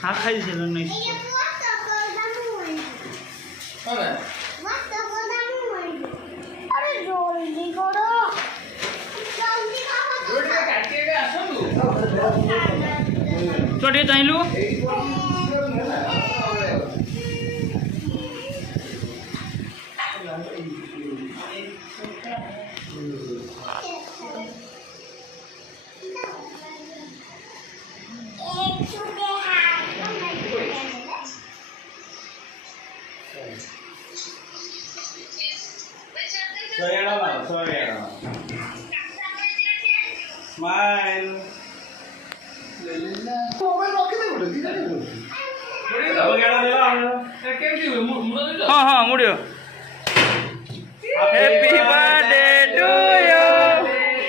हाँ खाई नहीं चटे चाहिए Smile. हाँ हाँ मुड़ियो happy birthday to you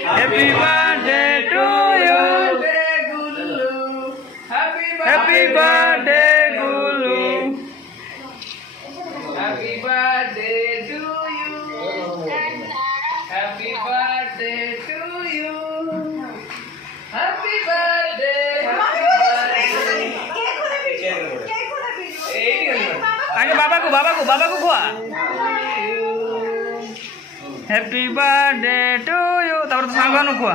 happy birthday to you happy birthday Gulu happy birthday to you happy birthday to you happy birthday आगे बाबा को खुआ हैप्पी बर्थडे टू यू तब तो सांग नु खुआ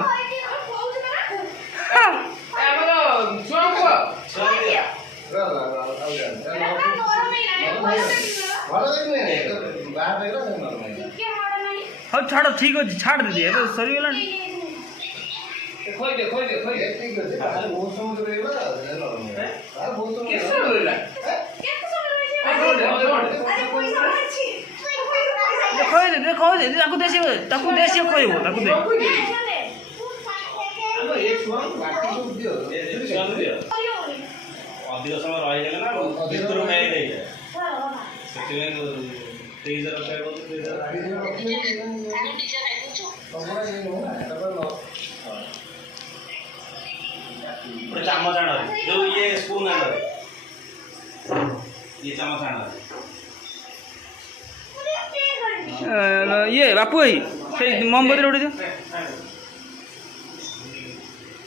हाँ छाड़ ठीक अच्छे छाड़ दीदी सरी गला खोई दे ठीक है बहुत समय रहेगा बहुत समय खोई दे ताकू देसी खोइबो ताकू दे अधिक समय रही गला ना भितर में नहीं जाए सेटिंग फ्रीजर रखा चम्मच आना जो ये स्पून आना ये चम्मच आना ये बापू भाई मोमबत्ती उड़े दियो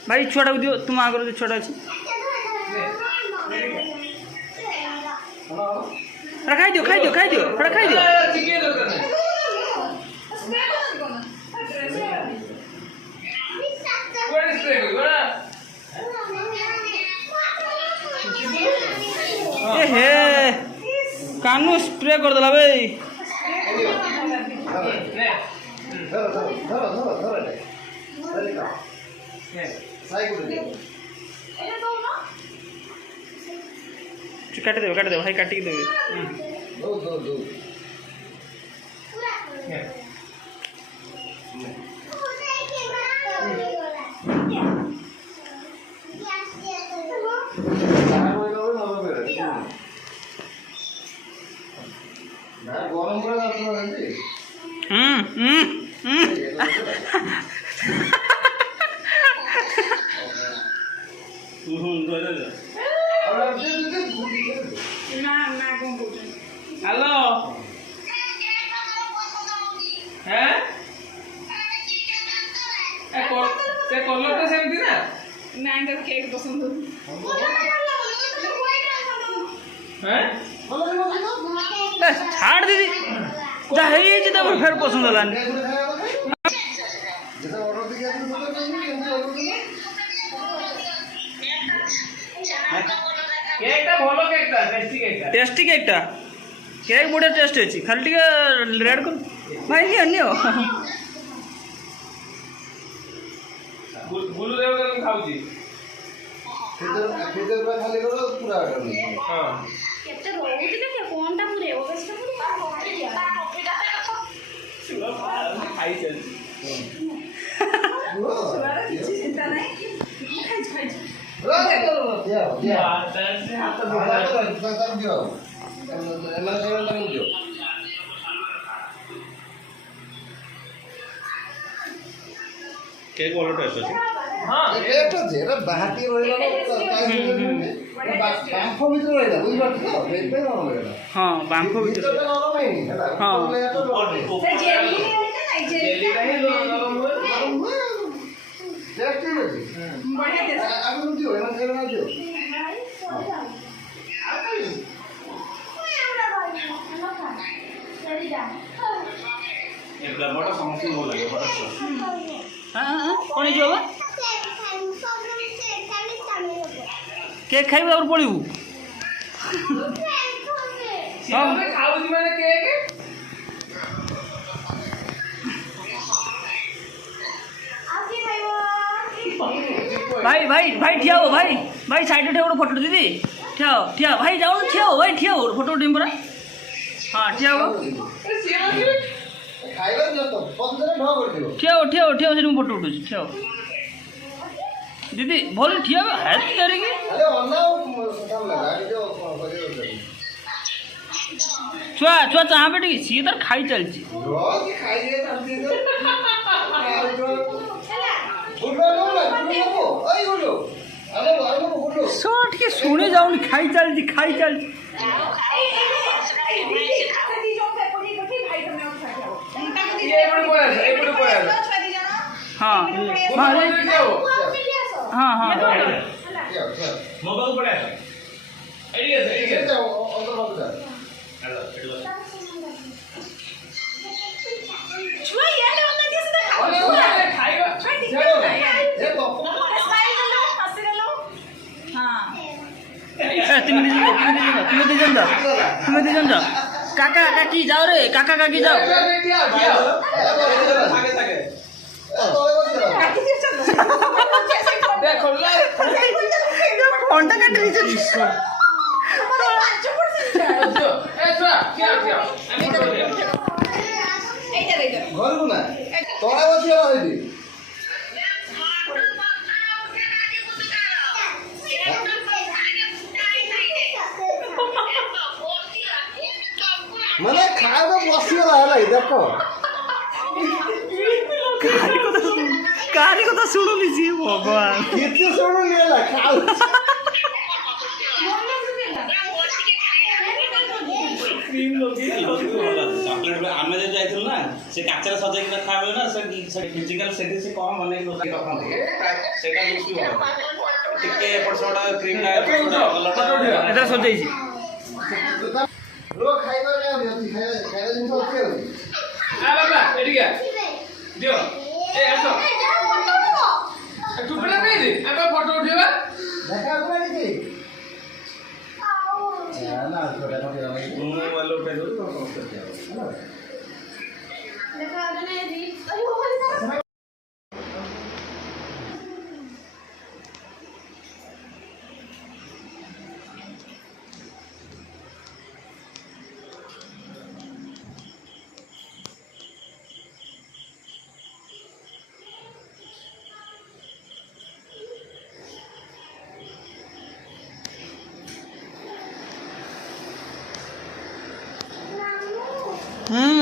भाई छुआटा को दियो तुम आगर जो छुआटा अच्छे खाई दियो थोड़ा खाई दियो हे कानू स्प्रे कर देला भाई काट दे भाई काट के देवे गरम कर हेलो हैं कलर तो सेमती ना नहीं तो केक पसंद हैं छाड़ दीदी फिर पसंद है टेस्टी केकटा केक बढ़िया टेस्ट अच्छी खाली रेड कर भाई नहीं खाऊची खाली पूरा केक वाला टेस्ट আছে हां केक তো যেটা বাহাতি রইলো বাম্ফ ভিতরে রইলো বুঝবা তো বেতে নরম হইলো हां বাম্ফ ভিতরে নরম হয়নি হ্যাঁ সে জেলি নে না জেলিটা হি ଫ୍ଲେଭରଟା ସମସ୍ତଙ୍କୁ ଭଲ ଲାଗେ ବଟରସ୍କଚ୍। କ'ଣ ହେଇଛି ବାବା? କେକ୍ ଖାଇବୁ ତାପରେ ପଳିବୁ। ଖାଉଛି ମାନେ କେକ୍ भाई भाई भाई ठिया हो भाई भाई साइड ठिया हो फोटो दीदी ठिया हो ठिया भाई जाओ ठिया हो भाई ठिया हो फोटो उठेम परा हाँ ठिया हो ठिया हो ठिया हो ठिया हो से फोटो उठू ठिया हो दीदी भल ठिया हो है तेरे की छुआ छुआ चाह बेटी सी तर खाई चलची शॉट के सुने जाऊन खाई चलची हाँ हाँ हाँ मोबाइल पड़ा है तुम्हें दीजन जाओ काका काकी जाओ रे काका काकी जाओ फोनটা কাটি দিয়েছে ঘরকু না তোরা বসে হইবি মানে খাওয়া বসিগলা হল দেখো কারি কথা শুনুনি জি ভগবান কিছু শুনুনি হলা খাও ଚକଲେଟ୍ ଆମେ ଯଦି ଯାଇଥିଲୁ ନା ସେ କାଚରେ ସଜେଇକି ଖାଇବେ ନା ସେ ଫିଜିକାଲ ସେଠି ସେ କଣ ବନେଇକି ରଖନ୍ତି ସେଇଟା ଲୁକ୍ ବି ଭଲ ଟିକେ ଏପଟ ସେପଟ କ୍ରିମ୍ ଏଥର ସଜେଇଛି ଲୋ ଖାଇବା ଖାଇବା ଜିନିଷ ଅଛି ବାବା ଏଠିକି ଦିଅ ଏ ଆସ ଟୁପିଟା ଦେଇଦେ ଆମେ ଫଟୋ ଉଠେଇବା দেখা আপনার কি না ছোটা ছোটা ମୁଁ ଭଲ ଉଠେଇ ଦେଉଛି দেখা মানে রিলস আই বলে হুম